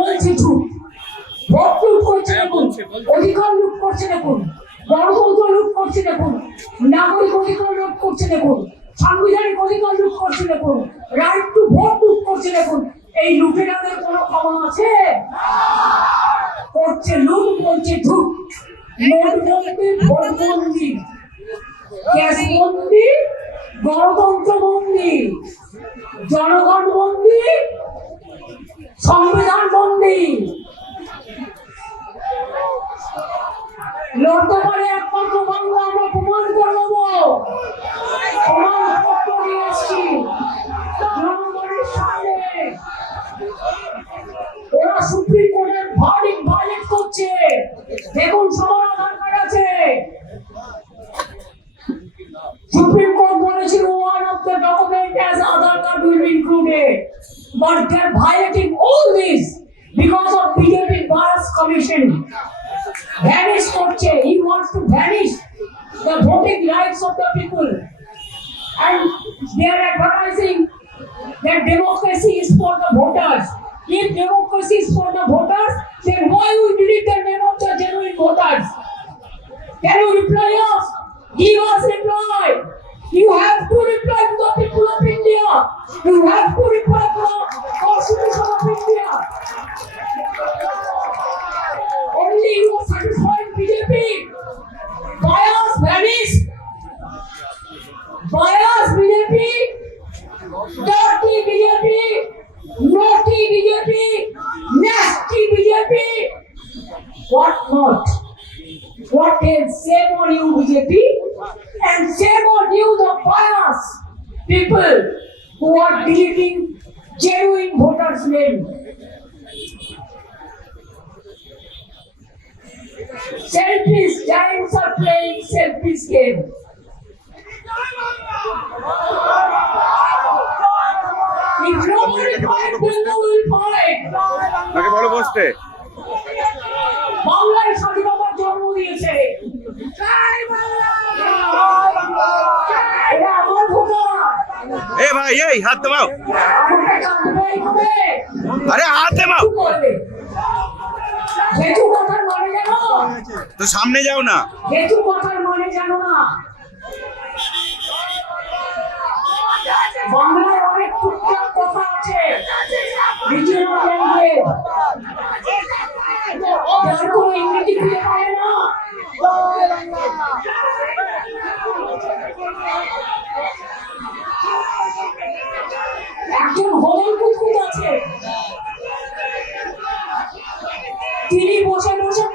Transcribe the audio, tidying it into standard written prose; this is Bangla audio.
বলছি ঝুট। ভোট লুট করছে দেখুন, অধিকার লুট করছে দেখুন, গণতন্ত্র লুট করছে দেখুন, নাগরিক অধিকার লুট করছে দেখুন, সাংবিধানিক অধিকার লুট করছে দেখুন, রাইট টু ভোট লুট করছে দেখুন। এই লুটেরাদের কোনো ক্ষমা আছে? করছে লুট, বলছে ঝুট। নোটবন্দি, ভোটবন্দি, ক্যাশবন্দি, গণতন্ত্র বন্দি, জনগণ বন্দি, সংবিধান বন্দি। লড়তে পারে একমাত্র বাংলা, আমরা প্রমাণ করে দেবো। প্রমাণ পত্র নিয়ে এসছি জনগণের সামনে। ওরা সুপ্রিম কোর্টের ভার্ডিক্ট ভায়োলেট করছে, দেখুন সবার আধার কার্ড আছে। সুপ্রিম কোর্ট বলেছিল one of the document as Aadhaar card will be included, but they are violating all this because of BJP bias commission. Vanish করছে, he wants to vanish the voting rights of the people, and they are advertising that democracy is for the voters. If democracy is for the voters, then why we delete the name of the genuine voters? Can you reply us? Give us reply. You have to reply to the people of India. You have to reply to the Constitution of India. Only you are satisfied BJP. Bias vanish. Bias BJP. Dirty BJP. Naughty BJP. Nasty BJP. What not? What else? Shame on you BJP, and shame on you the bias people who are deleting genuine voters' name. Selfish giants are playing selfish game. If nobody fight, then no will fight. নাকি বলো বসতে বাংলায় স্বাধীনতার জন্ম দিয়েছে। এটা আমার ভোটার। এ ভাই এই হাত দেবাও, আমাকে কাঁদবে এইভাবে। আরে হাত দেবাও, কিছু করবে। যেটু কথার মানে জানো? তো সামনে যাও না। যেটু কথার মানে জানো না? বাংলায় অনেক টুকটাক কথা আছে, রিজিওনাল ল্যাঙ্গুয়েজ, যার কোনো ইংরেজি খুঁজে পায় না। একজন হলেন কুতকুত আছে, তিনি বসে বসে